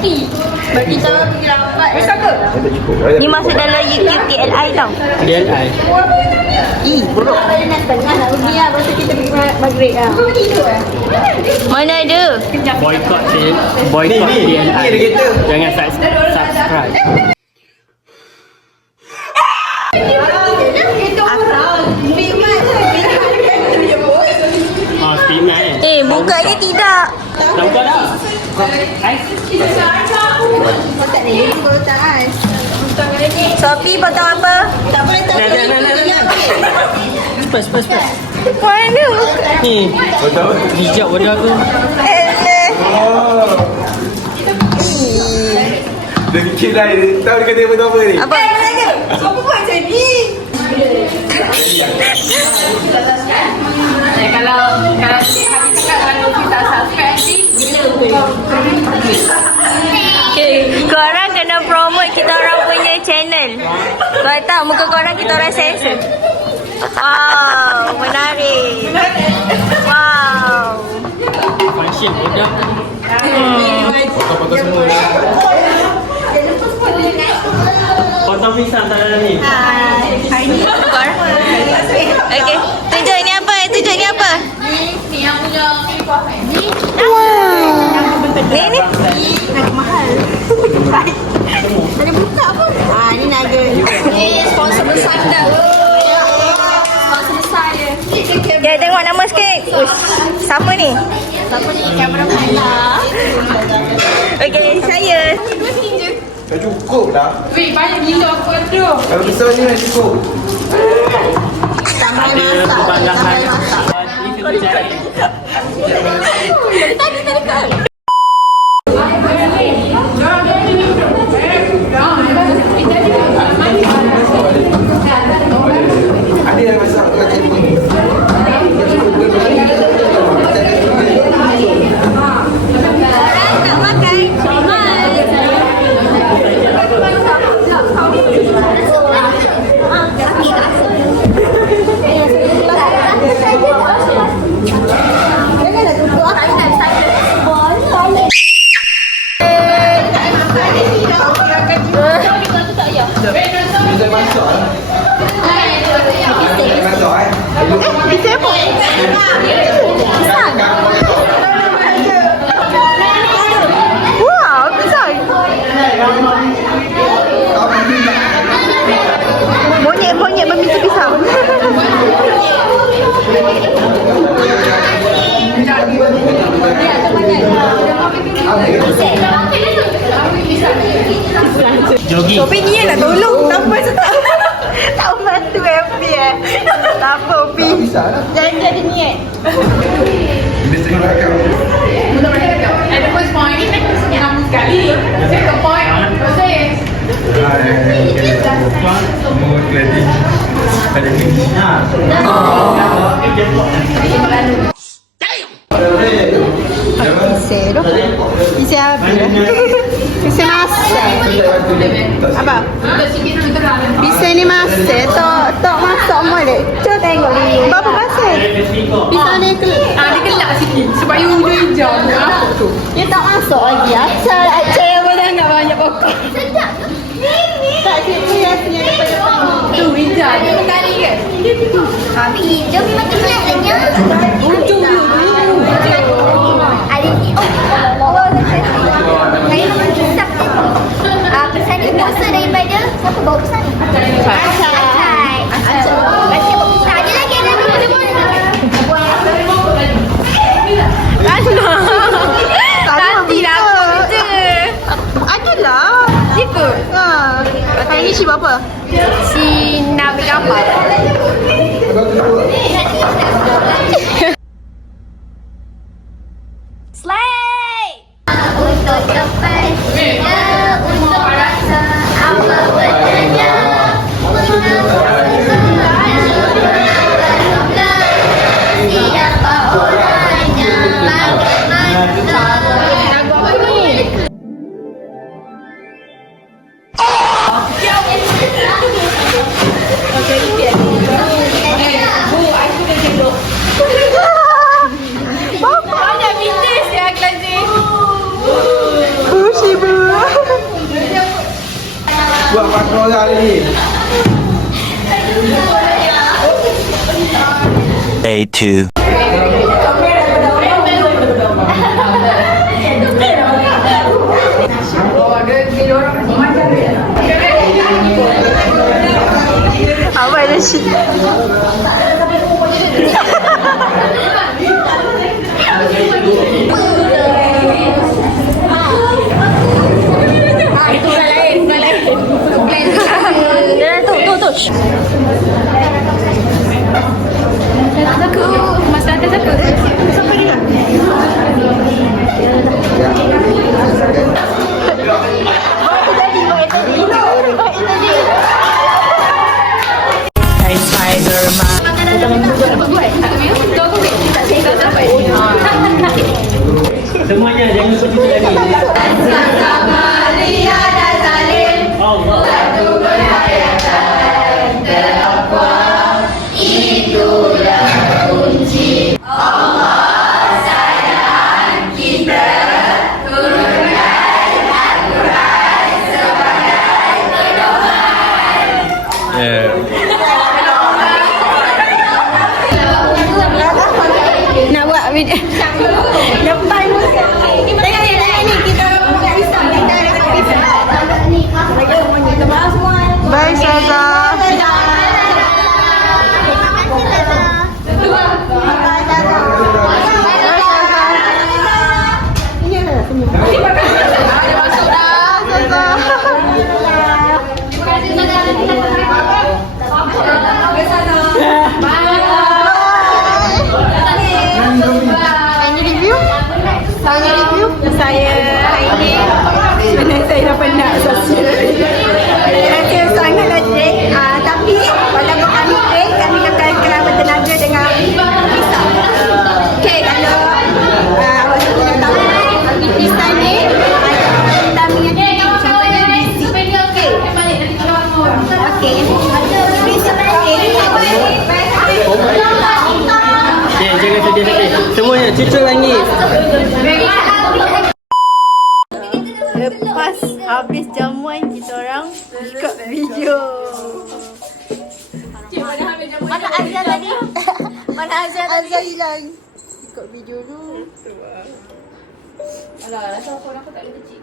Shopee. Kita pergi rapat. Ni masuk dalam YouTube TLI tau. DLI. Ih, buruk. Kalau nak tengah nak pergi lah. Lepas tu kita pergi maghrib lah. Mana ada? Boycott DLI. Jangan subscribe. Speed night. Buka je tidak. Dah buka dah. Ais. Shopee potong apa? Tak boleh tak Pas. Mana buka? Ni. Hijab wadah tu. Dia fikir dah, dia tahu dia kata apa ni. Apa? Apa buat macam ni? Kalau Hafiz cakap kalau kita subscribe nanti Okay, korang kena promote kita orang punya channel. Kau tahu muka korang kita orang sensor. Wow, menarik. Wow. Function wadah. Potong semua. Potong pisang tak ada ni. Hari ni korang. Okay, tunjuk ni apa? Tunjuk ni apa? ni yang punya ni Ni. naga mahal. Tadi buka pun. Ni naga. Ni sponsor besar dah. Sponsor besar dia. Dia tengok nama sikit. Ush, siapa ni? Siapa ni? Kameraman lah. Okay, saya. Dah cukup dah. Weh, banyak gila aku tu. Kalau besar ni dah cukup. Tambah Ada masak. perbandahan. Tambah masak. Tadi kan. Ada yang masak kat telefon ni. Tak makan. Dia masak lah. Dia masak Bisa apa? Pisang. Wow, pisang. Monyet meminta pisang. Jogging. Tapi ni nak tolong. Tak apa tak. Tak bantu happy Tak apa Pi. Jangan jadi niat. Dia tengah rakam. At the first point, yang sekali. Second point, proses. Semua keladi. Ada ni. Pisang tu. Pisang apa? Pisang masak. Apa? Pisang ni masak. Tak masak boleh. Cuba tengok ni. Berapa pasal? Pisang ni Dia gelap sikit. Sebab you hijau. Apa tu? dia tak masuk lagi. Asal yang banyak banyak pokok. Sedap. Tak cikgu yang punya daripada Tu hijau. Dia kari ke? Tapi hijau memang kenyalnya. Ujung dulu. Ada ni. Saya memang kisah. Pesan ni berasal daripada siapa bawa pesan ni? Acai. Macam tak ada lagi ada dua. Nantilah aku je. Adalah. Jika. Hari ni si berapa? Si nak ambil gambar. Slay! Untuk cepat dia, untuk rasa apa bedanya. Siapa orangnya, bagaimana? Lagu apa ni? Banyak bisnes ya kelas ni. Possible. Pakai orang lagi. Day 2. Apa ada shit? Itu orang lain, orang lain. Tu. Aku masa ada aku. Siapa dia? Semuanya jangan seperti lagi. Allah. Nak buat video depan tengok ni kita risau kita bye Saza. Saya hari ini sebenarnya saya dah penat sosial. Saya sangatlah break. Tapi walaupun kami break, kami kekal bertenaga dengan Pisang. Okey, kalau awak sudah tahu, Pisang ni ada vitamin yang tinggi. Contohnya gizi. Okey. Okey. Jangan sedih lagi. Semuanya cucuk langit. Lepas habis jamuan, kita orang record video. Mana Azhar tadi? Mana Azhar tadi? Azhar hilang. Record video dulu. Alah, rasa korang aku tak ada kecil.